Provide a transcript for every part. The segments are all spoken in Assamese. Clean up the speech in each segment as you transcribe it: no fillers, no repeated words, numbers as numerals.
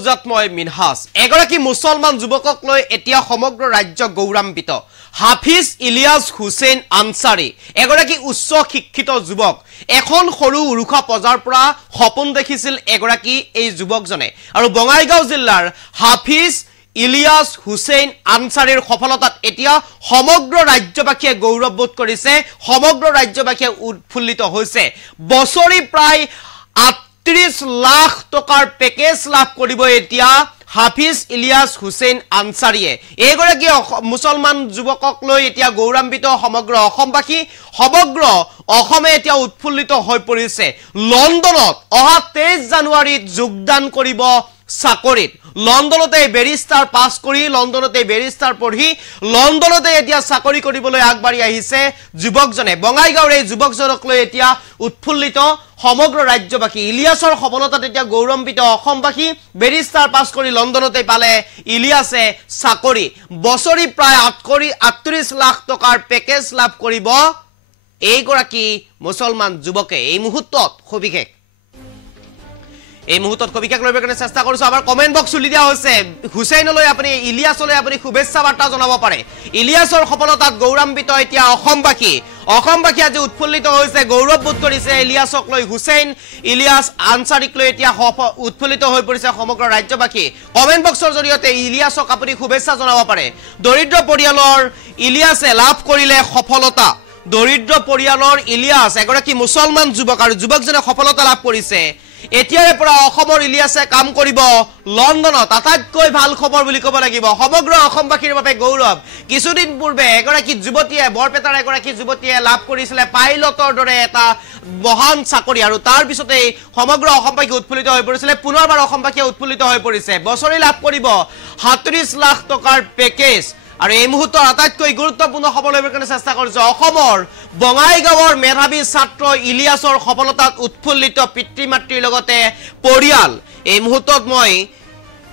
জাতময় মিনহাজ এগৰাকী মুছলমান যুৱকক লৈ এতিয়া সমগ্ৰ ৰাজ্য গৌৰৱান্বিত হাফিজ ইলিয়াছ হুছেইন আনসাৰী এগৰাকী উচ্চ শিক্ষিত যুৱক এখন সৰু উৰুখা পজাৰ পৰা সপোন দেখিছিল এগৰাকী এই যুৱকজনে আৰু বঙাইগাঁও জিলাৰ হাফিজ ইলিয়াছ হুছেইন আনসাৰীৰ সফলতাত এতিয়া সমগ্ৰ ৰাজ্যবাসীয়ে গৌৰৱবোধ কৰিছে সমগ্ৰ ৰাজ্যবাসীয়ে উৎফুল্লিত হৈছে বছৰি প্ৰায় 30 লাখ টকাৰ পেকেজ লাভ কৰিব এতিয়া হাফিজ ইলিয়াছ হুছেইন আনসাৰীয়ে এগৰাকী মুছলমান যুৱকক লৈ এতিয়া গৌৰৱান্বিত সমগ্ৰ অসমবাসী সমগ্ৰ অসমে এতিয়া উৎফুল্লিত হৈ পৰিছে লণ্ডনত অহা 23 জানুৱাৰীত যোগদান কৰিব চাকৰিত লণ্ডনতে বেৰিষ্টাৰ পাছ কৰি লণ্ডনতে বেৰিষ্টাৰ পঢ়ি লণ্ডনতে এতিয়া চাকৰি কৰিবলৈ আগবাঢ়ি আহিছে যুৱকজনে বঙাইগাঁৱৰ এই যুৱকজনক লৈ এতিয়া উৎফুল্লিত সমগ্ৰ ৰাজ্যবাসী ইলিয়াছৰ সফলতাত এতিয়া গৌৰৱান্বিত অসমবাসী বেৰিষ্টাৰ পাছ কৰি লণ্ডনতে পালে ইলিয়াছে চাকৰি বছৰি প্ৰায় 38 লাখ টকাৰ পেকেজ লাভ কৰিব এইগৰাকী মুছলমান যুৱকে এই মুহূৰ্তত সবিশেষ এই মুহূৰ্তত কবিকাক লইবৰ কাৰণে চেষ্টা কৰিছো আমাৰ কমেন্ট বক্স খুলি দিয়া হৈছে হুছেইনলৈ আপুনি ইলিয়াছলৈ আপুনি শুভেচ্ছা বাৰ্তা জনাব পাৰে ইলিয়াছৰ সফলতাত গৌৰৱান্বিত এতিয়া অসমবাসী আজি উৎফুল্লিত হৈছে গৌৰৱবোধ কৰিছে ইলিয়াছক লৈ হুছেইন ইলিয়াছ আনসাৰীক লৈ এতিয়া উৎফুল্লিত হৈ পৰিছে সমগ্ৰ ৰাজ্যবাসী কমেন্ট বক্সৰ জৰিয়তে ইলিয়াছক আপুনি শুভেচ্ছা জনাব পাৰে দৰিদ্ৰ পৰিয়ালৰ ইলিয়াছে লাভ কৰিলে সফলতা দৰিদ্ৰ পৰিয়ালৰ ইলিয়াছ এগৰাকী মুছলমান যুৱক আৰু যুৱকজনে সফলতা লাভ কৰিছে এতিয়াৰে পৰা অসমৰ ইলিয়াছে কাম কৰিব লণ্ডনত আটাইতকৈ ভাল খবৰ বুলি ক'ব লাগিব সমগ্ৰ অসমবাসীৰ বাবে গৌৰৱ কিছুদিন পূৰ্বে এগৰাকী যুৱতীয়ে বৰপেটাৰ এগৰাকী যুৱতীয়ে লাভ কৰিছিল পাইলটৰ দৰে এটা মহান চাকৰি আৰু তাৰ পিছতে সমগ্ৰ অসমবাসী উৎফুল্লিত হৈ পৰিছিল পুনৰবাৰ অসমবাসীয়ে উৎফুল্লিত হৈ পৰিছে বছৰি লাভ কৰিব 37 লাখ টকাৰ পেকেজ আৰু এই মুহূৰ্তৰ আটাইতকৈ গুৰুত্বপূৰ্ণ খবৰ লইবৰ কাৰণে চেষ্টা কৰিছো অসমৰ বঙাইগাঁৱৰ মেধাবী ছাত্ৰ ইলিয়াছৰ সফলতাত উৎফুল্লিত পিতৃ মাতৃৰ লগতে পৰিয়াল এই মুহূৰ্তত মই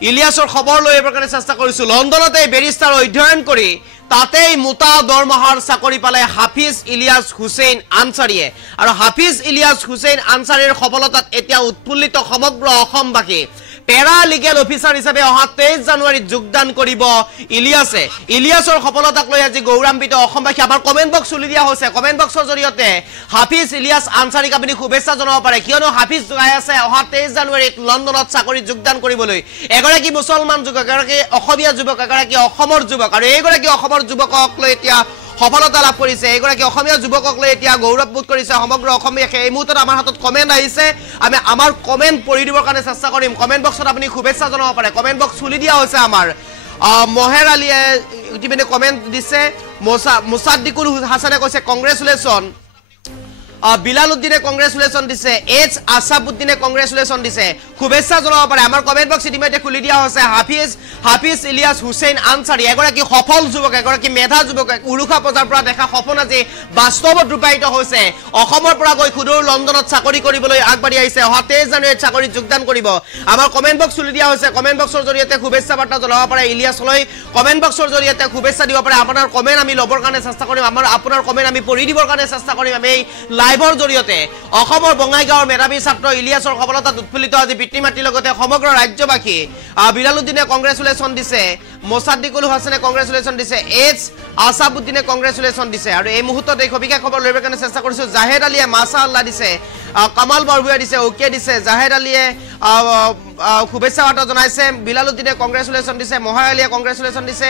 ইলিয়াছৰ খবৰ লইবৰ কাৰণে চেষ্টা কৰিছো লণ্ডনতে বেৰিষ্টাৰ অধ্যয়ন কৰি তাতেই মোটা দৰমহাৰ চাকৰি পালে হাফিজ ইলিয়াছ হুছেইন আনসাৰীয়ে আৰু হাফিজ ইলিয়াছ হুছেইন আনসাৰীৰ সফলতাত এতিয়া উৎফুল্লিত সমগ্ৰ অসমবাসী পেৰা লিগেল অফিচাৰ হিচাপে অহা 23 জানুৱাৰীত যোগদান কৰিব ইলিয়াছৰ সফলতাক লৈ আজি গৌৰৱান্বিত অসমবাসী আমাৰ কমেন্ট বক্স খুলি দিয়া হৈছে কমেন্ট বক্সৰ জৰিয়তে হাফিজ ইলিয়াছ আনসাৰীক আপুনি শুভেচ্ছা জনাব পাৰে কিয়নো হাফিজ গাই আছে অহা 23 জানুৱাৰীত লণ্ডনত চাকৰি যোগদান কৰিবলৈ এগৰাকী মুছলমান যুৱক এগৰাকী অসমীয়া যুৱক এগৰাকী অসমৰ যুৱক আৰু এইগৰাকী অসমৰ যুৱকক লৈ এতিয়া সফলতা লাভ কৰিছে এগৰাকী অসমীয়া যুৱকক লৈ এতিয়া গৌৰৱবোধ কৰিছে সমগ্ৰ অসমীয়া এই মুহূৰ্তত আমাৰ হাতত কমেন্ট আহিছে আমি আমাৰ কমেন্ট পঢ়ি দিবৰ কাৰণে চেষ্টা কৰিম কমেন্ট বক্সত আপুনি শুভেচ্ছা জনাব পাৰে কমেন্ট বক্স খুলি দিয়া হৈছে আমাৰ মহেৰ আলীয়ে ইতিমধ্যে কমেন্ট দিছে মুসাদ্দিকুল হাসানে কৈছে কংগ্ৰেচুলেশ্যন বিলালউদ্দিনে কংগ্ৰেচুলেশ্যন দিছে এইচ আসাবউদ্দিনে কংগ্ৰেচুলেশ্যন দিছে শুভেচ্ছা জনাব পাৰে আমাৰ কমেন্ট বক্স ইতিমধ্যে খুলি দিয়া হৈছে হাফিজ ইলিয়াছ হুছেইন আনসাৰী এগৰাকী সফল যুৱক এগৰাকী মেধা যুৱক উৰুখা পজাৰ পৰা দেখা সপোন আজি বাস্তৱত ৰূপায়িত হৈছে অসমৰ পৰা গৈ খুদুৰ লণ্ডনত চাকৰি কৰিবলৈ আগবাঢ়ি আহিছে অহা 23 জানুৱাৰীত চাকৰিত যোগদান কৰিব আমাৰ কমেন্ট বক্স খুলি দিয়া হৈছে কমেন্ট বক্সৰ জৰিয়তে শুভেচ্ছা বাৰ্তা জনাব পাৰে ইলিয়াছলৈ কমেন্ট বক্সৰ জৰিয়তে শুভেচ্ছা দিব পাৰে আপোনাৰ কমেন্ট আমি লবৰ কাৰণে চেষ্টা কৰিম আপোনাৰ কমেন্ট আমি পঢ়ি দিবৰ কাৰণে চেষ্টা কৰিম আমি লাইভৰ জৰিয়তে অসমৰ বঙাইগাঁৱৰ মেধাবী ছাত্ৰ ইলিয়াছৰ সফলতাত উৎফুল্লিত আজি পিতৃ মাতৃৰ লগতে সমগ্ৰ ৰাজ্যবাসী বিলালউদ্দিনে কংগ্ৰেচুলেশ্যন দিছে মুসাদ্দিকুল হাসানে কংগ্ৰেচুলেশ্যন দিছে এইচ আসাবউদ্দিনে কংগ্ৰেচুলেশ্যন দিছে আৰু এই মুহূৰ্তত এই খবিকা খবৰ লইবৰ কাৰণে চেষ্টা কৰিছো জাহেদ আলীয়ে মাশাআল্লাহ দিছে কামাল বৰবুয়া দিছে ওকে দিছে জাহেদ আলীয়ে শুভেচ্ছা বাৰ্তা জনাইছে বিলালউদ্দিনে কংগ্ৰেচুলেশ্যন দিছে মহাৰ আলীয়ে কংগ্ৰেচুলেশ্যন দিছে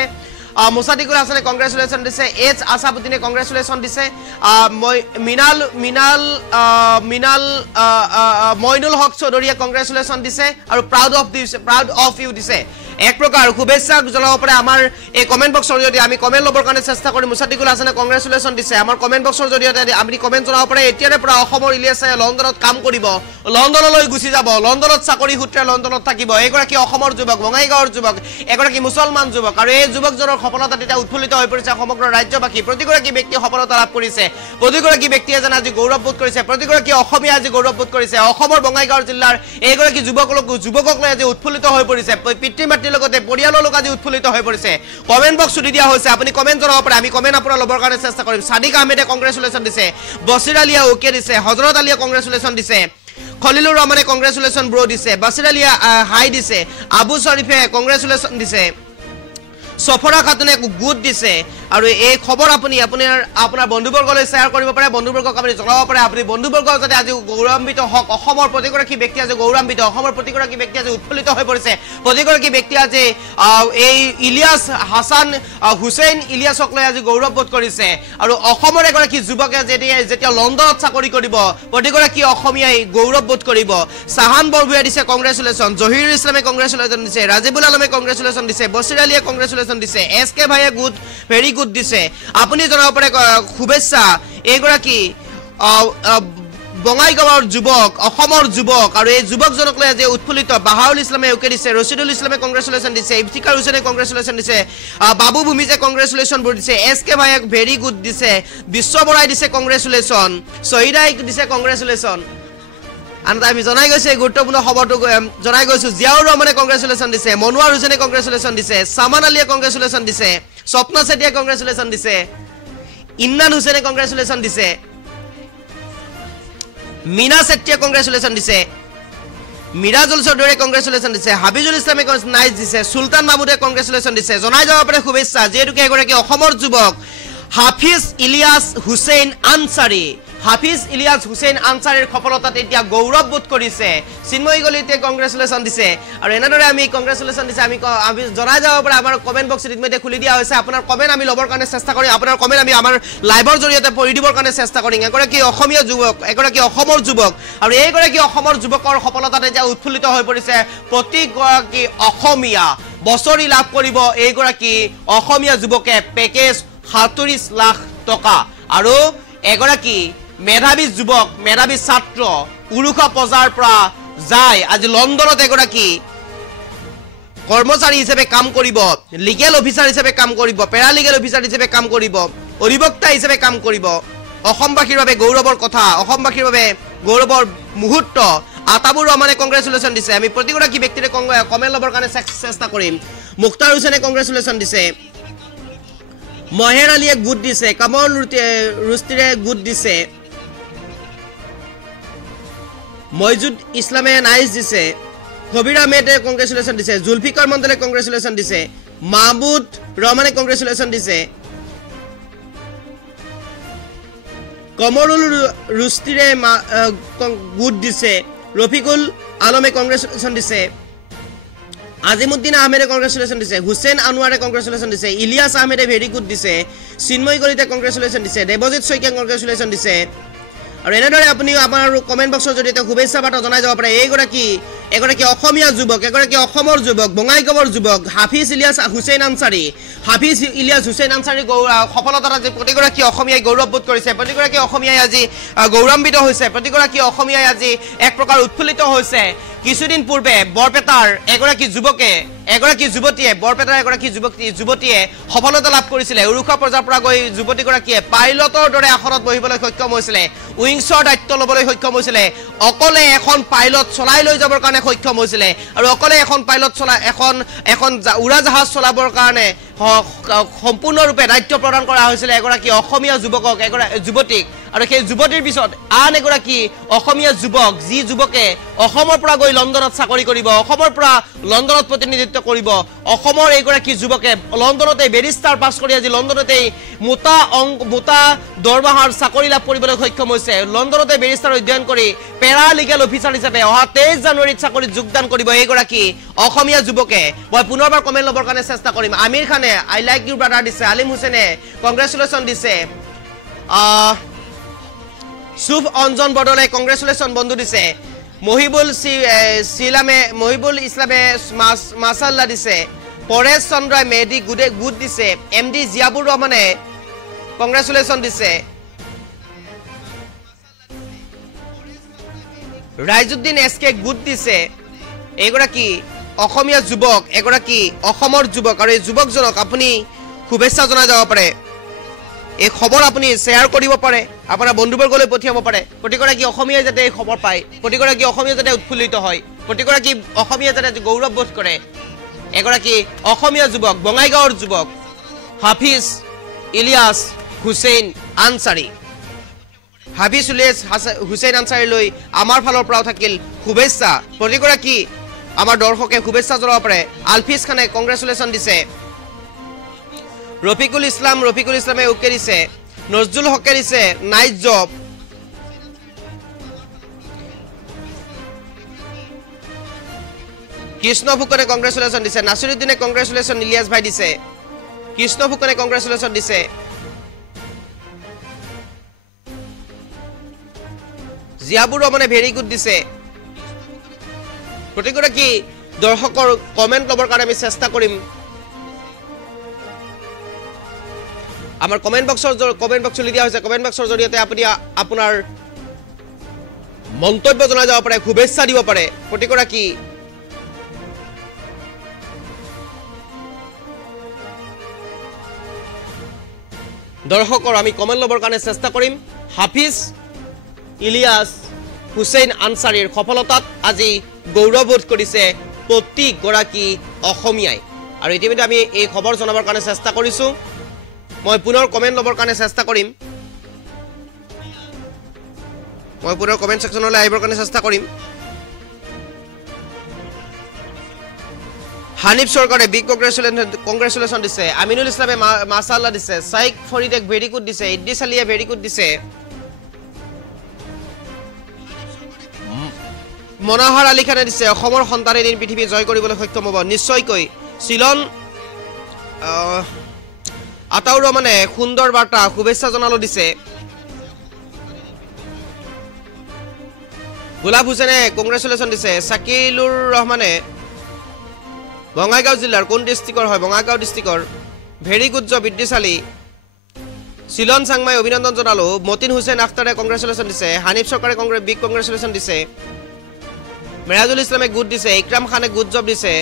মুসাদ্দিকুল হাসানে কংগ্ৰেচুলেশ্যন দিছে এইচ আসাবউদ্দিনে কংগ্ৰেচুলেশ্যন দিছে মিনাল মইনুল হক চৌধুৰীয়ে কংগ্ৰেচুলেশ্যন দিছে আৰু প্ৰাউড অফ ইউ দিছে এক প্ৰকাৰ শুভেচ্ছা জনাব পাৰে আমাৰ এই কমেন্ট বক্সৰ জৰিয়তে আমি কমেন্ট লবৰ কাৰণে চেষ্টা কৰিম মুসাদ্দিকুল হাসানে কংগ্ৰেচুলেশ্যন দিছে আমাৰ কমেন্ট বক্সৰ জৰিয়তে আপুনি কমেন্ট জনাব পাৰে এতিয়াৰে পৰা অসমৰ ইলিয়াছে লণ্ডনত কাম কৰিব লণ্ডনলৈ গুচি যাব লণ্ডনত চাকৰি সূত্ৰে লণ্ডনত থাকিব এগৰাকী অসমৰ যুৱক বঙাইগাঁৱৰ যুৱক এগৰাকী মুছলমান যুৱক আৰু এই যুৱকজনৰ সফলতাত এতিয়া উৎফুল্লিত হৈ পৰিছে সমগ্ৰ ৰাজ্যবাসী প্ৰতিগৰাকী ব্যক্তিয়ে সফলতা লাভ কৰিছে প্ৰতিগৰাকী ব্যক্তিয়ে যেন আজি গৌৰৱবোধ কৰিছে প্ৰতিগৰাকী অসমীয়া আজি গৌৰৱবোধ কৰিছে অসমৰ বঙাইগাঁৱৰ জিলাৰ এইগৰাকী যুৱকক লৈ আজি উৎফুল্লিত হৈ পৰিছে পিতৃ মাতৃৰ লগতে পৰিয়ালৰ লোক আজি উৎফুল্লিত হৈ পৰিছে কমেন্ট বক্স খুলি দিয়া হৈছে আপুনি কমেন্ট জনাব পাৰে আমি কমেন্ট আপোনাৰ লবৰ কাৰণে চেষ্টা কৰিম সাদিক আহমেদে কংগ্ৰেচুলেশ্যন দিছে বছিৰ আলীয়ে ওকে দিছে হযৰত আলীয়ে কংগ্ৰেচুলেশ্যন দিছে খলিলুৰ ৰহমানে কংগ্ৰেচুলেশ্যন ব্ৰো দিছে বাছিৰ আলীয়ে হাই দিছে আবু শৰীফে কংগ্ৰেচুলেশ্যন দিছে সফৰা খাতুনে গুড দিছে আৰু এই খবৰ আপুনি আপোনাৰ বন্ধুবৰ্গলৈ শ্বেয়াৰ কৰিব পাৰে বন্ধুবৰ্গক আপুনি জনাব পাৰে আপুনি বন্ধুবৰ্গ যাতে আজি গৌৰৱান্বিত হওক অসমৰ প্ৰতিগৰাকী ব্যক্তি আজি গৌৰৱান্বিত অসমৰ প্ৰতিগৰাকী ব্যক্তি আজি উৎফুল্লিত হৈ পৰিছে প্ৰতিগৰাকী ব্যক্তি আজি এই ইলিয়াছ হাছান হুছেইন ইলিয়াছক লৈ আজি গৌৰৱবোধ কৰিছে আৰু অসমৰ এগৰাকী যুৱকে যেতিয়া লণ্ডনত চাকৰি কৰিব প্ৰতিগৰাকী অসমীয়াই গৌৰৱবোধ কৰিব সাহান বৰগুয়া দিছে কংগ্ৰেচুলেশ্যন জহিৰুল ইছলামে কংগ্ৰেচুলেশ্যন দিছে ৰাজিবুল আলমে কংগ্ৰেচুলেশ্যন দিছে বছিৰ আলীয়ে কংগ্ৰেচুলেশ্যন দিছে এছ কে ভাইয়ে গুড ভেৰি গুড দিছে আপুনি জনাব পাৰে শুভেচ্ছা এইগৰাকী বঙাইগাঁৱৰ যুৱক অসমৰ যুৱক আৰু এই যুৱকজনক লৈ আজি উৎফুল্লিত বাহাউল ইছলামে ওকে দিছে ৰছিদুল ইছলামে কংগ্ৰেচুলেশ্যন দিছে ইফতিকাৰ হুছেইনে কংগ্ৰেচুলেশ্যন দিছে বাবু ভূমিজে কংগ্ৰেচুলেশ্যন বোৰ দিছে এছ কে ভাইয়ে ভেৰি গুড দিছে বিশ্ব বৰাই দিছে কংগ্ৰেচুলেশ্যন শহীদাই দিছে কংগ্ৰেচুলেশ্যন আনহাতে আমি জনাই গৈছে গুৰুত্বপূৰ্ণ খবৰটো জনাই গৈছো জিয়াউৰ ৰহমানে কংগ্ৰেচুলেশ্যন দিছে মনোৱাৰ হুছেইনে কংগ্ৰেচুলেশ্যন দিছে সামান আলীয়ে কংগ্ৰেচুলেশ্যন দিছে স্বপ্ন চেতিয়াই কংগ্ৰেচুলেশ্যন দিছে ইমৰান হুছেইনে কংগ্ৰেচুলেশ্যন দিছে মিনা চেতিয়াই কংগ্ৰেচুলেশ্যন দিছে মিৰাজুল চৌধুৰীয়ে কংগ্ৰেচুলেশ্যন দিছে হাবিজুল ইছলামে নাইচ দিছে সুলতান মাহমুদে কংগ্ৰেচুলেশ্যন দিছে জনাই যাব পাৰে শুভেচ্ছা যিহেতুকে এগৰাকী অসমৰ যুৱক হাফিজ ইলিয়াছ হুছেইন আনসাৰী হাফিজ ইলিয়াছ হুছেইন আনসাৰীৰ সফলতাত এতিয়া গৌৰৱবোধ কৰিছে চিন্ময়ী গলিতে কংগ্ৰেচুলেশ্যন দিছে আৰু এনেদৰে আমি কংগ্ৰেচুলেশ্যন দিছে আমি জনাই যাব পাৰে আমাৰ কমেণ্ট বক্সত ইতিমধ্যে খুলি দিয়া হৈছে আপোনাৰ কমেণ্ট আমি ল'বৰ কাৰণে চেষ্টা কৰিম আপোনাৰ কমেণ্ট আমি আমাৰ লাইভৰ জৰিয়তে পঢ়ি দিবৰ কাৰণে চেষ্টা কৰিম এগৰাকী অসমীয়া যুৱক এগৰাকী অসমৰ যুৱক আৰু এইগৰাকী অসমৰ যুৱকৰ সফলতাত এতিয়া উৎফুল্লিত হৈ পৰিছে প্ৰতিগৰাকী অসমীয়া বছৰি লাভ কৰিব এইগৰাকী অসমীয়া যুৱকে পেকেজ 37 লাখ টকা আৰু এগৰাকী মেধাবী যুৱক মেধাবী ছাত্ৰ উৰুখা পজাৰ পৰা যায় আজি লণ্ডনত এগৰাকী কৰ্মচাৰী হিচাপে কাম কৰিব লিগেল অফিচাৰ হিচাপে কাম কৰিব পেৰালিগেল অফিচাৰ হিচাপে কাম কৰিব অধিবক্তা হিচাপে কাম কৰিব অসমবাসীৰ বাবে গৌৰৱৰ কথা অসমবাসীৰ বাবে গৌৰৱৰ মুহূৰ্ত আতাবুৰ ৰহমানে কংগ্ৰেচুলেশ্যন দিছে আমি প্ৰতিগৰাকী ব্যক্তিৰে কমেণ্ট ল'বৰ কাৰণে চেষ্টা কৰিম মুখতাৰ হুছেইনে কংগ্ৰেচুলেশ্যন দিছে মহেৰ আলীয়ে গুড দিছে কামল ৰুস্তিৰে গুড দিছে মইজুদ ইছলামে নাইচ দিছে কবিৰ আহমেদে কংগ্ৰেচুলেশ্যন দিছে জুলফিকাৰ মণ্ডলে কংগ্ৰেচুলেশ্যন দিছে মাহমুদ ৰহমানে কংগ্ৰেচুলেশ্যন দিছে কমৰুল ৰুস্তিৰে গুড দিছে ৰফিকুল আলমে কংগ্ৰেচুলেশ্যন দিছে আজিমুদ্দিন আহমেদে কংগ্ৰেচুলেশ্যন দিছে হুছেইন আনোৱাৰে কংগ্ৰেচুলেশ্যন দিছে ইলিয়াছ আহমেদে ভেৰি গুড দিছে চিন্ময়ী গলিতে কংগ্ৰেচুলেশ্যন দিছে দেৱজিৎ শইকীয়াই কংগ্ৰেচুলেশ্যন দিছে আৰু এনেদৰে আপুনি আমাৰ কমেণ্ট বক্সৰ জৰিয়তে শুভেচ্ছা বাৰ্তা জনাই যাব পাৰে এগৰাকী অসমীয়া যুৱক এগৰাকী অসমৰ যুৱক বঙাইগাঁৱৰ যুৱক হাফিজ ইলিয়াছ হুছেইন আনসাৰী হাফিজ ইলিয়াছ হুছেইন আনসাৰী সফলতাত আজি প্ৰতিগৰাকী অসমীয়াই গৌৰৱবোধ কৰিছে প্ৰতিগৰাকী অসমীয়াই আজি গৌৰৱান্বিত হৈছে প্ৰতিগৰাকী অসমীয়াই আজি এক প্ৰকাৰ উৎফুল্লিত হৈছে কিছুদিন পূৰ্বে বৰপেটাৰ এগৰাকী যুৱতীয়ে বৰপেটাৰ এগৰাকী যুৱতীয়ে সফলতা লাভ কৰিছিলে উৰুখা পৰ্যায়ৰ পৰা গৈ যুৱতীগৰাকীয়ে পাইলটৰ দৰে আসনত বহিবলৈ সক্ষম হৈছিলে উইংছৰ দায়িত্ব ল'বলৈ সক্ষম হৈছিলে অকলে এখন পাইলট চলাই লৈ যাবৰ কাৰণে সক্ষম হৈছিলে আৰু অকলে এখন পাইলট এখন উৰাজাহাজ চলাবৰ কাৰণে সম্পূৰ্ণৰূপে দায়িত্ব প্ৰদান কৰা হৈছিলে এগৰাকী অসমীয়া যুৱতীক আৰু সেই যুৱতীৰ পিছত আন এগৰাকী অসমীয়া যুৱক যি যুৱকে অসমৰ পৰা গৈ লণ্ডনত চাকৰি কৰিব অসমৰ পৰা লণ্ডনত প্ৰতিনিধিত্ব কৰিব অসমৰ এইগৰাকী যুৱকে লণ্ডনতে বেৰিষ্টাৰ পাছ কৰি আজি লণ্ডনতেই মোটা দৰমহাৰ চাকৰি লাভ কৰিবলৈ সক্ষম হৈছে লণ্ডনতে বেৰিষ্টাৰ অধ্যয়ন কৰি পেৰা লিগেল অফিচাৰ হিচাপে অহা 23 জানুৱাৰীত চাকৰিত যোগদান কৰিব এইগৰাকী অসমীয়া যুৱকে মই পুনৰবাৰ কমেণ্ট ল'বৰ কাৰণে চেষ্টা কৰিম আমিৰ খানে আই লাইক ইউ ব্ৰাদাৰ দিছে আলিম হুছেইনে কংগ্ৰেচুলেশ্যন দিছে সুফ অঞ্জন বদলে কংগ্ৰেচুলেশ্যন বন্ধু দিছে মহিবুল ইছলামে মাছাল্লাহ দিছে পৰেশ চন্দ্ৰই মেহেদি গুড দিছে এমডি জিয়াবুৰ ৰহমানে কংগ্ৰেচুলেশ্যন দিছে ৰাইজুদ্দিন এছকে গুড দিছে এইগৰাকী অসমীয়া যুৱক এগৰাকী অসমৰ যুৱক আৰু এই যুৱকজনক আপুনি শুভেচ্ছা জনাই যাব পাৰে এই খবৰ আপুনি শ্বেয়াৰ কৰিব পাৰে আপোনাৰ বন্ধুবৰ্গলৈ পঠিয়াব পাৰে প্ৰতিগৰাকী অসমীয়াই যাতে এই খবৰ পায় প্ৰতিগৰাকী অসমীয়া যাতে উৎফুল্লিত হয় প্ৰতিগৰাকী অসমীয়া যাতে গৌৰৱবোধ কৰে এগৰাকী অসমীয়া যুৱক বঙাইগাঁৱৰ যুৱক হাফিজ ইলিয়াছ হুছেইন আনসাৰী হাফিজ ইলিয়াছ হুছেইন আনচাৰীলৈ আমাৰ ফালৰ পৰাও থাকিল শুভেচ্ছা প্ৰতিগৰাকী আমাৰ দৰ্শকে শুভেচ্ছা জনাব পাৰে আলফিজ খানে কংগ্ৰেচুলেশ্যন দিছে ৰফিকুল ইছলামে ওকে দিছে নজৰুল হকে দিছে নাইট জব কৃষ্ণ ফুকনে কংগ্ৰেচুলেশ্যন দিছে নাছিৰুদ্দিনে কংগ্ৰেচুলেশ্যন ইলিয়াছ ভাই দিছে কৃষ্ণ ফুকনে কংগ্ৰেচুলেশ্যন দিছে জিয়াবুৰ ৰহমানে ভেৰি গুড দিছে প্ৰতিগৰাকী দৰ্শকৰ কমেণ্ট ল'বৰ কাৰণে আমি চেষ্টা কৰিম আমাৰ কমেণ্ট বক্স খুলি দিয়া হৈছে কমেণ্ট বক্সৰ জৰিয়তে আপুনি আপোনাৰ মন্তব্য জনাই যাব পাৰে শুভেচ্ছা দিব পাৰে প্ৰতিগৰাকী দৰ্শকৰ আমি কমেণ্ট ল'বৰ কাৰণে চেষ্টা কৰিম হাফিজ ইলিয়াছ হুছেইন আনচাৰীৰ সফলতাত আজি গৌৰৱবোধ কৰিছে প্ৰতিগৰাকী অসমীয়াই আৰু ইতিমধ্যে আমি এই খবৰ জনাবৰ কাৰণে চেষ্টা কৰিছোঁ মই পুনৰ কমেণ্ট ল'বৰ কাৰণে চেষ্টা কৰিম মই পুনৰ কমেণ্ট ছেকশ্যনলৈ আহিবৰ কাৰণে চেষ্টা কৰিম হানিফ চৰকাৰে বিগ কংগ্ৰেচুলেশ্যন দিছে আমিনুল ইছলামে মাছাল্লাহ দিছে চাইক ফৰিদে ভেৰি গুড দিছে ইদ্ৰিছ আলীয়ে ভেৰি গুড দিছে মনোহৰ আলী খানে দিছে অসমৰ সন্তানে দিন পৃথিৱী জয় কৰিবলৈ সক্ষম হ'ব নিশ্চয়কৈ চিলন আতাউৰ ৰহমানে সুন্দৰ বাৰ্তা শুভেচ্ছা জনালো দিছে গোলাপ হুছেইনে কংগ্ৰেচুলেশ্যন দিছে শাকিলুৰ ৰহমানে বঙাইগাঁও জিলাৰ কোন ডিষ্ট্ৰিক্টৰ হয় বঙাইগাঁও ডিষ্ট্ৰিক্টৰ very good job Idris Ali Ceylon Changmai অভিনন্দন জনালো মতিন হুছেইন আখতাৰে কংগ্ৰেচুলেশ্যন দিছে হানিফ চৰকাৰে বিগ কংগ্ৰেচুলেশ্যন দিছে মেৰাজুল ইছলামে গুড দিছে ইকৰাম খানে গুড জব দিছে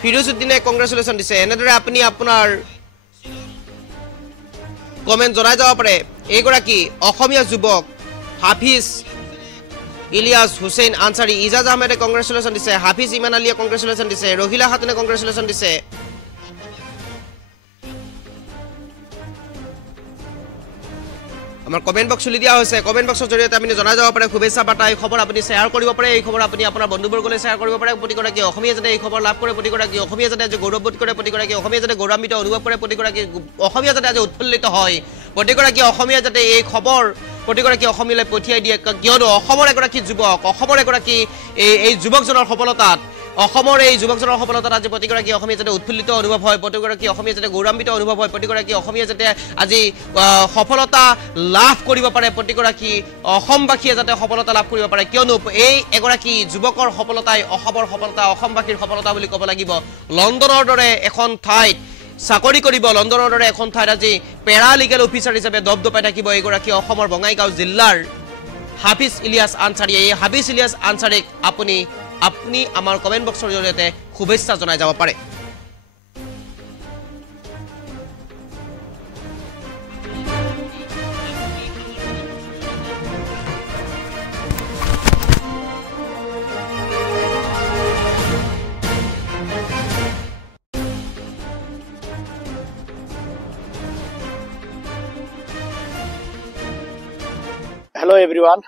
ফিৰোজ উদ্দিনে কংগ্ৰেচুলেশ্যন দিছে এনেদৰে আপুনি আপোনাৰ কমেণ্ট জনাই যাব পাৰে এইগৰাকী অসমীয়া যুৱক হাফিজ ইলিয়াছ হুছেইন আনচাৰী ইজাজ আহমেদে কংগ্ৰেচুলেশ্যন দিছে হাফিজ ইমান আলীয়ে কংগ্ৰেচুলেশ্যন দিছে ৰহিলা খাতুনে কংগ্ৰেচুলেশ্যন দিছে আমাৰ কমেণ্ট বক্স খুলি দিয়া হৈছে কমেণ্ট বক্সৰ জৰিয়তে আপুনি জনাই যাব পাৰে শুভেচ্ছা বাৰ্তা এই খবৰ আপুনি শ্বেয়াৰ কৰিব পাৰে এই খবৰ আপুনি আপোনাৰ বন্ধুবৰ্গলৈ শ্বেয়াৰ কৰিব পাৰে প্ৰতিগৰাকী অসমীয়া যাতে এই খবৰ লাভ কৰে প্ৰতিগৰাকী অসমীয়া যাতে আজি গৌৰৱবোধ কৰে প্ৰতিগৰাকী অসমীয়া যাতে গৌৰৱান্বিত অনুভৱ কৰে প্ৰতিগৰাকী অসমীয়া যাতে আজি উৎফুল্লিত হয় প্ৰতিগৰাকী অসমীয়া যাতে এই খবৰ প্ৰতিগৰাকী অসমীয়ালৈ পঠিয়াই দিয়ে কিয়নো অসমৰ এগৰাকী যুৱক অসমৰ এগৰাকী এই যুৱকজনৰ সফলতাত অসমৰ এই যুৱকজনৰ সফলতাত আজি প্ৰতিগৰাকী অসমীয়া যাতে উৎফুল্লিত অনুভৱ হয় প্ৰতিগৰাকী অসমীয়া যাতে গৌৰৱান্বিত অনুভৱ হয় প্ৰতিগৰাকী অসমীয়া যাতে আজি সফলতা লাভ কৰিব পাৰে প্ৰতিগৰাকী অসমবাসীয়ে যাতে সফলতা লাভ কৰিব পাৰে কিয়নো এই এগৰাকী যুৱকৰ সফলতাই অসমৰ সফলতা অসমবাসীৰ সফলতা বুলি ক'ব লাগিব লণ্ডনৰ দৰে এখন ঠাইত চাকৰি কৰিব লণ্ডনৰ দৰে এখন ঠাইত আজি পেৰালিগেল অফিচাৰ হিচাপে দপদপাই থাকিব এগৰাকী অসমৰ বঙাইগাঁও জিলাৰ হাফিজ ইলিয়াছ আনচাৰী এই হাফিজ ইলিয়াছ আনচাৰীক আপুনি আমাৰ কমেণ্ট বক্সৰ জৰিয়তে শুভেচ্ছা জনাই যাব পাৰে Hello everyone.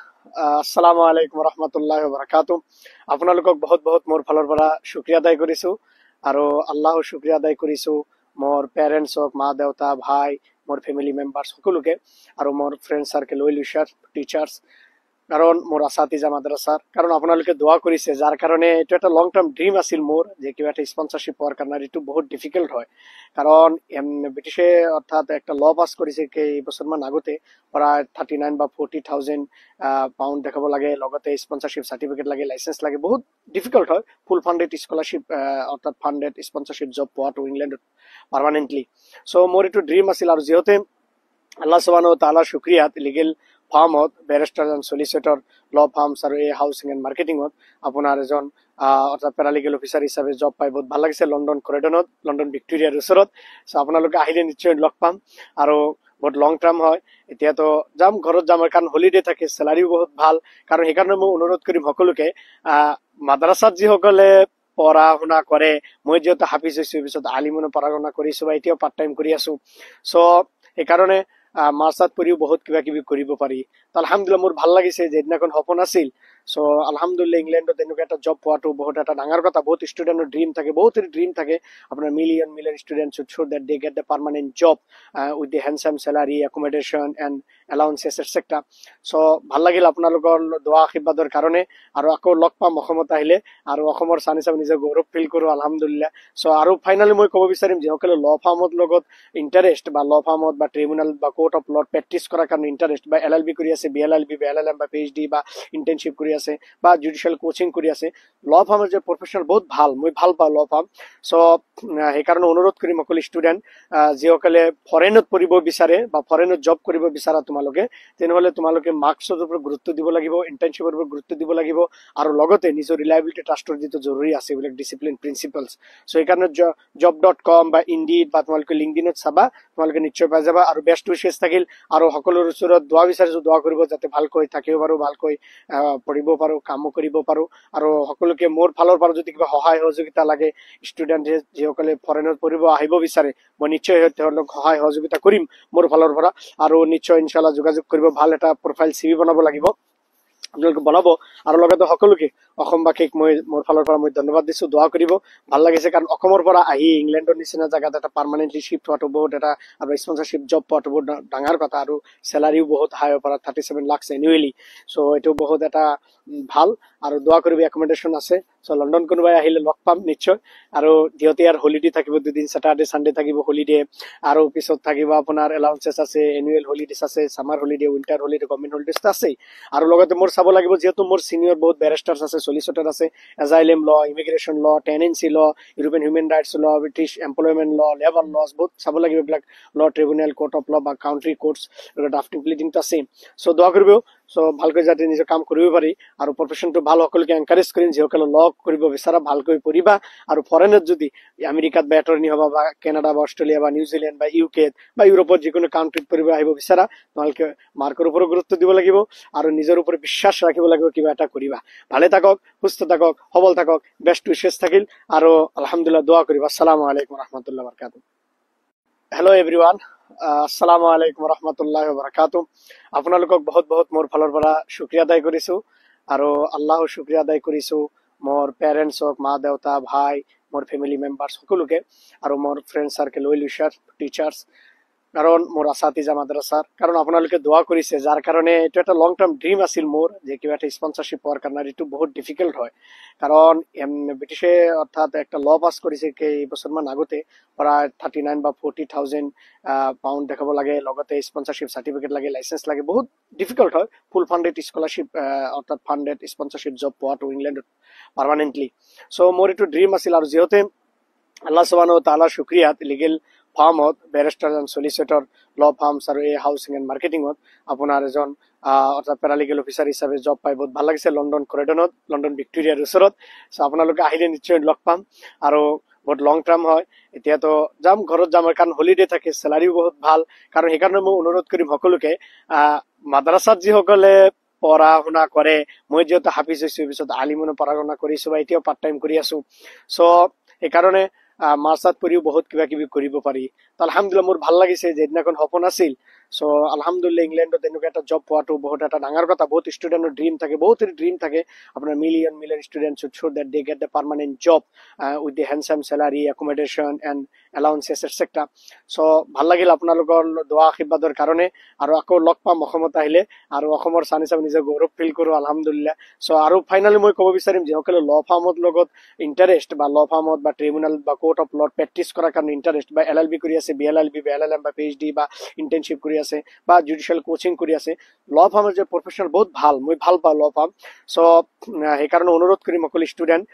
Assalamu alaikum warahmatullahi wabarakatuh. আপোনালোকক বহুত বহুত মোৰ ফালৰ পৰা শুকৰিয়া আদায় কৰিছো আৰু আল্লাহৰ শুকৰিয়া আদায় কৰিছো মোৰ পেৰেণ্টছক মা দেউতা ভাই মোৰ ফ্যামিলি মেম্বাৰছ সকলোকে আৰু মোৰ friend circle well wisher teachers কাৰণ মোৰ আসাতিজা মাদ্ৰাছাৰ কাৰণ আপোনালোকে দোয়া কৰিছে যাৰ কাৰণে এটা এটা লং টাৰ্ম ড্ৰিম আছিল মোৰ যে কিবা এটা স্পন্সৰশিপ পোৱাৰ কাৰণে এইটো বহুত ডিফিকাল্ট হয় কাৰণ ব্ৰিটিছে অৰ্থাৎ একটা ল পাস কৰিছে কেই বছৰমান আগতে প্ৰায় 39 বা 40,000 পাউণ্ড দেখাব লাগে লগতে স্পন্সৰশিপ সাৰ্টিফিকেট লাগে লাইসেন্স লাগে বহুত ডিফিকাল্ট হয় ফুল ফান্ডেড স্কলাৰশিপ অৰ্থাৎ ফান্ডেড স্পন্সৰশিপ জব পোৱাটো ইংলেণ্ডত পাৰ্মানেন্টলি সো মোৰ এইটো ড্ৰিম আছিল আৰু যেহেতু আল্লাহ সুবহানাহু ওয়া তাআলাৰ শুকৰিয়াত লিগেল ফাৰ্মত বেৰিষ্টাৰ এণ্ড সলিচিটৰ ল ফাৰ্মছ আৰু এই হাউচিং এণ্ড মাৰ্কেটিঙত আপোনাৰ এজন অৰ্থাৎ পেৰালিগেল অফিচাৰ হিচাপে জব পাই বহুত ভাল লাগিছে লণ্ডন কৰেডনত লণ্ডন ভিক্টোৰিয়াৰ ওচৰত সো আপোনালোকে আহিলে নিশ্চয় লগ পাম আৰু বহুত লং টাৰ্ম হয় এতিয়াতো যাম ঘৰত যাম কাৰণ হলিডে থাকে স্যালাৰিও বহুত ভাল কাৰণ সেইকাৰণে মই অনুৰোধ কৰিম সকলোকে মাদ্ৰাসাত যিসকলে পঢ়া শুনা কৰে মই যেহেতু হাফিজ হৈছো পিছত আলিমনো পঢ়া শুনা কৰিছো বা এতিয়াও পাৰ্ট টাইম কৰি আছো সো সেইকাৰণে মাৰ্চাত পঢ়িও বহুত কিবা কিবি কৰিব পাৰি। তো আলহামদুলিল্লাহ মোৰ ভাল লাগিছে, যেদিনাখন সপোন আছিল। চ' আলহামদুলিল্লাহ ইংলেণ্ডত এনেকুৱা এটা জব পোৱাটো বহুত এটা ডাঙৰ কথা। বহুত ষ্টুডেণ্টৰ ড্ৰিম থাকে, বহুত ড্ৰিম থাকে আপোনাৰ million student should that they get the permanent job with the handsome salary, accommodation and allowances etc. চ' ভাল লাগিল আপোনালোকৰ দোৱা আশীৰ্বাদৰ কাৰণে। আৰু আকৌ লগ পাম অসমত আহিলে, আৰু অসমৰ চান হিচাপে নিজে গৌৰৱ ফিল কৰোঁ আলহামদুলিল্লাহ। চ' আৰু ফাইনেলি মই ক'ব বিচাৰিম যিসকলে ল ফাৰ্মত লগত ইণ্টাৰেষ্ট, বা ল ফাৰ্মত বা ট্ৰিবিউনেল বা কোৰ্ট অফ লত প্ৰেক্টিচ কৰাৰ কাৰণে ইণ্টাৰেষ্ট, বা LLB কৰি আছে, BLLB বা LLM বা PhD বা ইণ্টাৰ্ণশ্বিপ কৰি আছে, বা জুডিচিয়েল কোচিং কৰি আছে, ল ফাৰ্মৰ যে প্ৰফেশ্যনেল বহুত ভাল, মই ভাল পাওঁ ল ফাৰ্ম। চ' সেইকাৰণে অনুৰোধ কৰিম সকলো ষ্টুডেণ্ট যিসকলে ফৰেনত পঢ়িব বিচাৰে বা ফৰেনত জব কৰিব বিচাৰা তোমালোকে, তেনেহ'লে তোমালোকে মাৰ্কছৰ ওপৰত গুৰুত্ব দিব লাগিব, ইণ্টাৰ্ণশ্বিপৰ ওপৰত গুৰুত্ব দিব লাগিব, আৰু লগতে নিজৰ ৰিলায়েবিলিটি ট্ৰাষ্টৰ যিটো জৰুৰী আছে এইবিলাক ডিচিপ্লিন প্ৰিন্সিপালছ। চ' সেইকাৰণে job.com বা ইণ্ডিড বা তোমালোকে লিংকডিনত চাবা, তোমালোকে নিশ্চয় পাই যাবা। আৰু বেষ্ট উইচেছ থাকিল, আৰু সকলোৰ ওচৰত দোৱা বিচাৰিছো, দোৱা কৰিব যাতে ভালকৈ থাকিব পাৰো, ভালকৈ পঢ়িব পাৰো, কামো কৰিব পাৰো। আৰু সকলোকে মোৰ ফালৰ পৰা যদি কিবা সহায় সহযোগিতা লাগে, ষ্টুডেণ্ট যিসকলে ফৰেনত পঢ়িব আহিব বিচাৰে, মই নিশ্চয় তেওঁলোকক সহায় সহযোগিতা কৰিম মোৰ ফালৰ পৰা। আৰু নিশ্চয় ইনশাল্লাহ যোগাযোগ কৰিব, ভাল এটা প্ৰফাইল CV বনাব লাগিব, আপোনালোকে বনাব। আৰু লগতে সকলোকে অসমবাসীক মই মোৰ ফালৰ পৰা মই ধন্যবাদ দিছো, দোৱা কৰিব। ভাল লাগিছে, কাৰণ অসমৰ পৰা আহি ইংলেণ্ডৰ নিচিনা জেগাত এটা পাৰ্মানেণ্টলি শিফ্ট হোৱাটো বহুত এটা, আৰু স্পন্সৰশ্বিপ জব পোৱাটো বহুত ডাঙৰ কথা, আৰু চেলাৰিও বহুত হাই পৰা 37 লাখ এনুৱেলি। চ' এইটো বহুত এটা ভাল, আৰু দোৱা কৰিব। একমডেশ্যন আছে, চ' লণ্ডন কোনোবাই আহিলে লগ পাম নিশ্চয়। আৰু যিহেতু ইয়াৰ হলিডে থাকিব, দুদিন চেটাৰডে চানডে থাকিব হলিডে, আৰু পিছত থাকিব আপোনাৰ এলাউন্সেছ আছে, এনুৱেল হলিডেজ আছে, summer holiday, winter holiday, government holidays আছেই। আৰু লগতে মোৰ চাব লাগিব, যিহেতু মোৰ চিনিয়ৰ বহুত বেৰিষ্টাৰ্ছ আছে, চলিচিটৰ আছে, এজাইলেম ল, ইমিগ্ৰেশ্যন ল, টেনেন্সি ল, ইউৰোপিয়ান হিউমেন ৰাইটছ ল, ব্ৰিটিছ এমপ্লয়মেণ্ট ল, লেবাৰ লছ, বহুত চাব লাগিব এইবিলাক ল, ট্ৰিবিউনেল, কোৰ্ট অফ ল বা কাউণ্ট্ৰি কোৰ্টছ, ড্ৰাফটিং প্লিডিংটো আছেই। চ' দোৱা কৰিব, চ' ভালকৈ যাতে নিজৰ কাম কৰিব পাৰি, আৰু প্ৰফেশ্যনটো ভাল সকলোকে এনকাৰেজ কৰিম। যিসকলে ল কৰিব বিচাৰা ভালকৈ পঢ়িবা, আৰু ফৰেনত যদি আমেৰিকাত বা এটৰ্নি হবা, বা কেনাডা বা অষ্ট্ৰেলিয়া বা নিউজিলেণ্ড বা UK বা ইউৰোপত যিকোনো কাউণ্ট্ৰিত পঢ়িব আহিব বিচাৰা, তোমালোকে মাৰ্কৰ ওপৰত গুৰুত্ব দিব লাগিব, আৰু নিজৰ ওপৰত বিশ্বাস ৰাখিব লাগিব, কিবা এটা কৰিবা। ভালে থাকক, সুস্থ থাকক, সবল থাকক, বেষ্ট উইচেছ থাকিল, আৰু আলহামদুলিল্লাহ দোৱা কৰিবা। আসসালামু আলাইকুম ৰহমতুল্লাহ বৰকাতুহ। হেল্ল' এভৰিৱান, আসসালামু আলাইকুম ৰহমতুল্লাহ বৰকাতুহ। আপোনালোকক বহুত বহুত মোৰ ফালৰ পৰা শুক্ৰিয়া আদায় কৰিছো, আৰু আল্লাহৰ শুক্ৰিয়া আদায় কৰিছো মোৰ পেৰেণ্টছক, মা দেউতা, ভাই, মোৰ ফেমিলি মেম্বাৰ্ছ সকলোকে, আৰু মোৰ friend circle, well wisher, teachers, কাৰণ মোৰ আসাতিজা মাদ্ৰাছাৰ, কাৰণ আপোনালোকে দোৱা কৰিছে, যাৰ কাৰণে এইটো এটা লং টাৰ্ম ড্ৰিম আছিল মোৰ, যে কিবা এটা স্পন্সৰশ্বিপ পোৱাৰ কাৰণে। এইটো বহুত ডিফিকাল্ট হয়, কাৰণ ব্ৰিটিছে অৰ্থাৎ একটা ল পাছ কৰিছে কেইবছৰমান আগতে, প্ৰায় 39 বা 40,000 পাউণ্ড দেখাব লাগে, লগতে স্পন্সৰশ্বিপ চাৰ্টিফিকেট লাগে, লাইচেন্স লাগে, বহুত ডিফিকাল্ট হয় ফুল ফাণ্ডেড স্কলাৰশ্বিপ অৰ্থাৎ ফাণ্ডেড স্পন্সৰশ্বিপ জব পোৱাটো ইংলেণ্ডত পাৰ্মানেণ্টলি। চ' মোৰ এইটো ড্ৰিম আছিল, আৰু যিহেতু আল্লাহ সুবহানাহু ওয়া তাআলাৰ শুক্ৰিয়াত লিগেল ফাৰ্মত, বেৰিষ্টাৰ এণ্ড চলিচিটৰ, ল ফাৰ্মছ আৰু এই হাউচিং এণ্ড মাৰ্কেটিঙত আপোনাৰ এজন অৰ্থাৎ পেৰালিগেল অফিচাৰ হিচাপে জব পাই বহুত ভাল লাগিছে, লণ্ডন ক্ৰয়ডনত, লণ্ডন ভিক্টোৰিয়াৰ ওচৰত। চ' আপোনালোকে আহিলে নিশ্চয় লগ পাম, আৰু বহুত লং টাৰ্ম হয়। এতিয়াতো যাম, ঘৰত যাম, কাৰণ হলিডে থাকে, চেলাৰিও বহুত ভাল। কাৰণ সেইকাৰণে মই অনুৰোধ কৰিম সকলোকে, মাদ্ৰাছাত যিসকলে পঢ়া শুনা কৰে, মই যিহেতু হাফিজ হৈছো, পিছত আলিমনো পঢ়া শুনা কৰিছো, বা এতিয়াও পাৰ্ট টাইম কৰি আছো। চ' সেইকাৰণে মাৰ্চাত পঢ়িও বহুত কিবা কিবি কৰিব পাৰি। তো আলহামদুলিল্লাহ মোৰ ভাল লাগিছে, যেদিনাখন সপোন আছিল। চ' আলহামদুলিল্লাহ ইংলেণ্ডত এনেকুৱা এটা জব পোৱাটো বহুত এটা ডাঙৰ কথা। বহুত ষ্টুডেণ্টৰ ড্ৰিম থাকে, বহুত ড্ৰিম থাকে আপোনাৰ million student should that they get the permanent job with the handsome salary, accommodation and allowances etc. চ' ভাল লাগিল আপোনালোকৰ দোৱা আশীৰ্বাদৰ কাৰণে। আৰু আকৌ লগ পাম অসমত আহিলে, আৰু অসমৰ চান হিচাপে নিজে গৌৰৱ ফিল কৰোঁ আলহামদুলিল্লাহ। চ' আৰু ফাইনেলি মই ক'ব বিচাৰিম, যিসকলে ল ফাৰ্মত লগত ইণ্টাৰেষ্ট, বা ল ফাৰ্মত বা ট্ৰিবিউনেল বা কোৰ্ট অফ লত প্ৰেক্টিচ কৰাৰ কাৰণে ইণ্টাৰেষ্ট, বা LLB কৰি আছে, BLLB বা LLM বা PhD বা ইণ্টাৰ্ণশ্বিপ কৰি আছে, বা জুডিচিয়েল কোচিং কৰি আছে, ল ফাৰ্মৰ যে প্ৰফেশ্যনেল বহুত ভাল, মই ভাল পাওঁ ল ফাৰ্ম। চ' সেইকাৰণে অনুৰোধ কৰিম সকলো ষ্টুডেণ্ট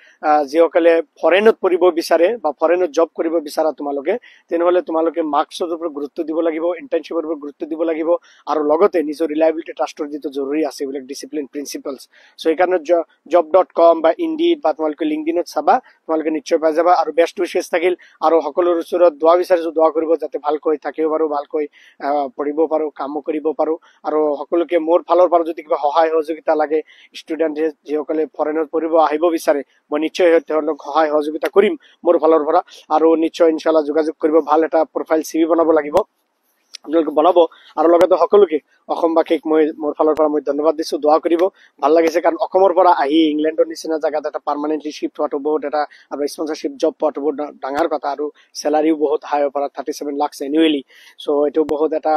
যিসকলে ফৰেনত পঢ়িব বিচাৰে বা ফৰেনত জব কৰিব বিচাৰা তোমালোকে, তেনেহ'লে তোমালোকে মাৰ্কছৰ ওপৰত গুৰুত্ব দিব লাগিব, ইণ্টাৰ্ণশ্বিপৰ ওপৰত গুৰুত্ব দিব লাগিব, আৰু লগতে নিজৰ ৰিলায়েবিলিটি ট্ৰাষ্টৰ যিটো জৰুৰী আছে এইবিলাক ডিচিপ্লিন প্ৰিন্সিপালছ। চ' সেইকাৰণে job.com বা ইণ্ডিড বা তোমালোকে লিংকডিনত চাবা, তোমালোকে নিশ্চয় পাই যাবা। আৰু বেষ্ট উইচেছ থাকিল, আৰু সকলোৰ ওচৰত দোৱা বিচাৰিছো, দোৱা কৰিব যাতে ভালকৈ থাকিব পাৰো, ভালকৈ পঢ়িব পাৰো, কামো কৰিব পাৰো। আৰু সকলোকে মোৰ ফালৰ পৰা যদি কিবা সহায় সহযোগিতা লাগে, ষ্টুডেণ্ট যিসকলে ফৰেনত পঢ়িব আহিব বিচাৰে, মই নিশ্চয় তেওঁলোকক সহায় সহযোগিতা কৰিম মোৰ ফালৰ পৰা। আৰু নিশ্চয় ইনশাল্লাহ যোগাযোগ কৰিব, ভাল এটা প্ৰফাইল CV বনাব লাগিব, আপোনালোকে বনাব আৰু লগতে সকলোকে অসমবাসীক মই মোৰ ফালৰ পৰা মই ধন্যবাদ দিছো দোৱা কৰিব ভাল লাগিছে কাৰণ অসমৰ পৰা আহি ইংলেণ্ডৰ নিচিনা জায়গাত এটা পাৰ্মানেন্টলি শিফ্ট হোৱাটো বহুত এটা আৰু স্পন্সৰশ্বিপ জব পোৱাটো বহুত ডাঙৰ কথা আৰু চেলাৰিও বহুত হাই পৰা 37 লাখ এনুৱেলি সো এইটো বহুত এটা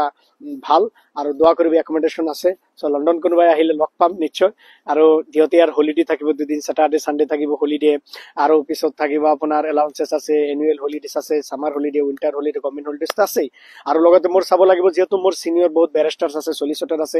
ভাল আৰু দোৱা কৰিব একমডেশ্যন আছে সো লণ্ডন কোনোবাই আহিলে লগ পাম নিশ্চয় আৰু দিহতে আৰু হলিডে থাকিব দুদিন স্যাটাৰডে সানডে থাকিব হলিডে আৰু পিছত থাকিব আপোনাৰ এলাউন্সেস আছে এনুৱেল হলিডেজ আছে summer holiday winter holiday government holidays আছে আৰু লগতে মোৰ চাব লাগিব যেহেতু মোৰ সিনিয়ৰ বহুত ব্যাৰিস্টাৰ্স আছে সলিসিটৰ আছে